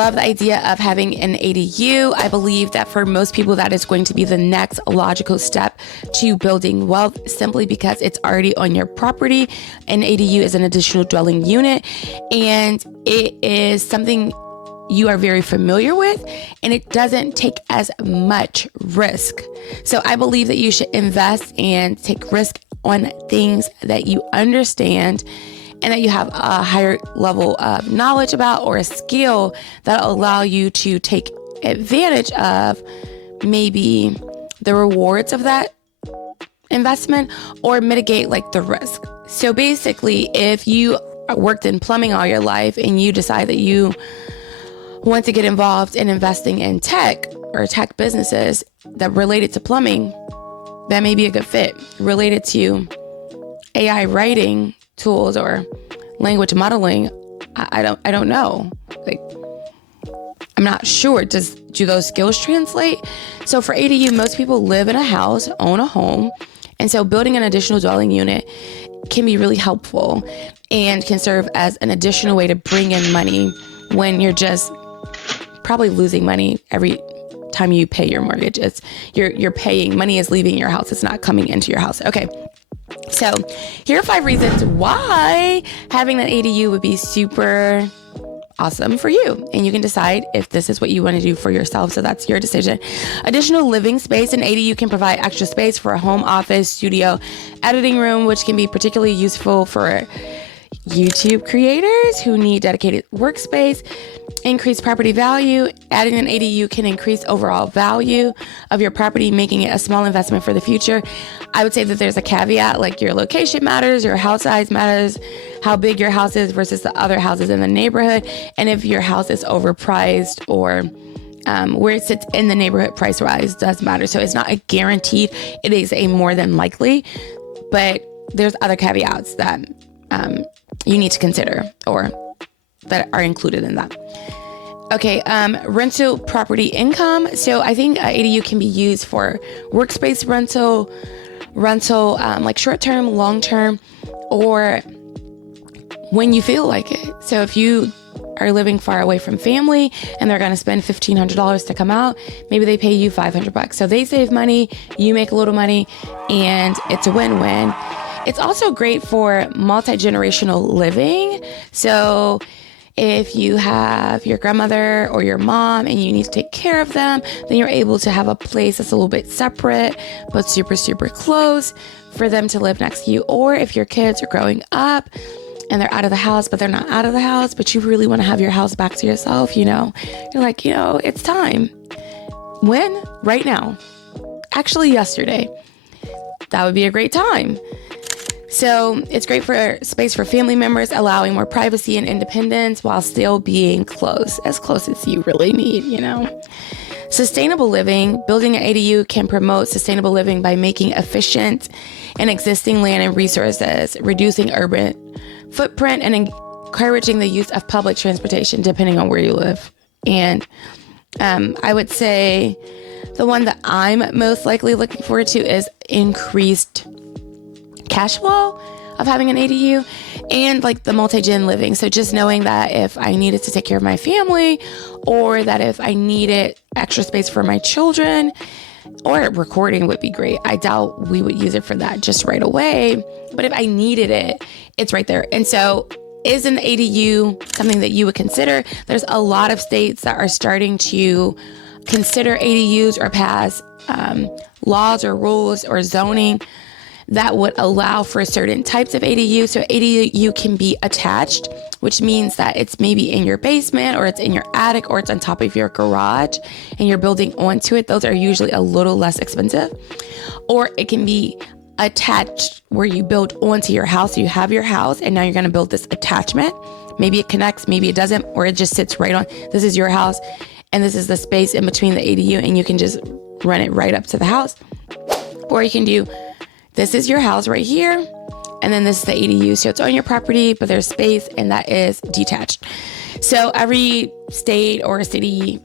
love the idea of having an ADU. I believe that for most people, that is going to be the next logical step to building wealth, simply because it's already on your property. An ADU is an additional dwelling unit, and it is something you are very familiar with, and it doesn't take as much risk. So I believe that you should invest and take risk on things that you understand and that you have a higher level of knowledge about, or a skill that'll allow you to take advantage of maybe the rewards of that investment, or mitigate like the risk. So basically, if you worked in plumbing all your life and you decide that you want to get involved in investing in tech or tech businesses that related to plumbing, that may be a good fit. Related to AI writing tools or language modeling, I don't know. Like, I'm not sure. Do those skills translate? So for ADU, most people live in a house, own a home, and so building an additional dwelling unit can be really helpful and can serve as an additional way to bring in money when you're just probably losing money every time you pay your mortgage. It's you're paying, money is leaving your house. It's not coming into your house. Okay. So here are 5 reasons why having an ADU would be super awesome for you. And you can decide if this is what you want to do for yourself. So that's your decision. Additional living space. An ADU can provide extra space for a home office, studio, editing room, which can be particularly useful for YouTube creators who need dedicated workspace. Increase property value. Adding an ADU can increase overall value of your property, making it a small investment for the future. I would say that there's a caveat, like your location matters, your house size matters, how big your house is versus the other houses in the neighborhood, and if your house is overpriced, or where it sits in the neighborhood price-wise does matter. So it's not a guaranteed, it is a more than likely, but there's other caveats that you need to consider, or that are included in that. Okay, rental property income. So I think ADU can be used for workspace rental, like short-term, long-term, or when you feel like it. So if you are living far away from family and they're going to spend $1,500 to come out, maybe they pay you $500. So they save money, you make a little money, and it's a win-win. It's also great for multi-generational living. So if you have your grandmother or your mom and you need to take care of them, then you're able to have a place that's a little bit separate, but super, super close for them to live next to you. Or if your kids are growing up and they're out of the house, but they're not out of the house, but you really want to have your house back to yourself, you're like, it's time. When? Right now. Actually, yesterday. That would be a great time. So it's great for space for family members, allowing more privacy and independence while still being as close as you really need, Sustainable living. Building an ADU can promote sustainable living by making efficient and existing land and resources, reducing urban footprint, and encouraging the use of public transportation, depending on where you live. And I would say the one that I'm most likely looking forward to is increased cash flow of having an ADU, and like the multi-gen living. So just knowing that if I needed to take care of my family, or that if I needed extra space for my children, or recording would be great. I doubt we would use it for that just right away, but if I needed it, it's right there. And so is an ADU something that you would consider? There's a lot of states that are starting to consider ADUs or pass laws or rules or zoning that would allow for certain types of ADU. So ADU can be attached, which means that it's maybe in your basement, or it's in your attic, or it's on top of your garage and you're building onto it. Those are usually a little less expensive. Or it can be attached where you build onto your house. So you have your house and now you're going to build this attachment. Maybe it connects, maybe it doesn't, or it just sits right on. This is your house and this is the space in between the ADU, and you can just run it right up to the house. Or you can do, this is your house right here, and then this is the ADU. So it's on your property, but there's space, and that is detached. So every state or city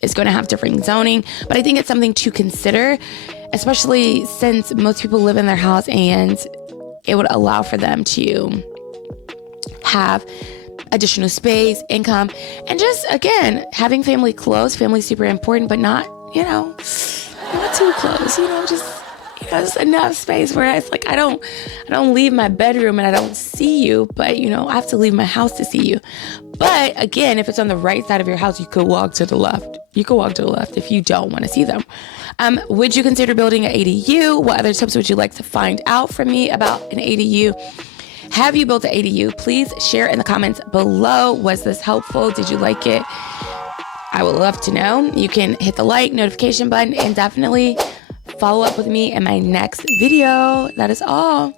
is going to have different zoning, but I think it's something to consider, especially since most people live in their house, and it would allow for them to have additional space, income, and just, again, having family close. Family super important, but not, not too close, just enough space where it's like I don't leave my bedroom and I don't see you, but I have to leave my house to see you. But again, if it's on the right side of your house, you could walk to the left. You could walk to the left if you don't want to see them. Would you consider building an ADU? What other tips would you like to find out from me about an ADU? Have you built an ADU? Please share in the comments below. Was this helpful? Did you like it? I would love to know. You can hit the like, notification button, and definitely follow up with me in my next video. That is all.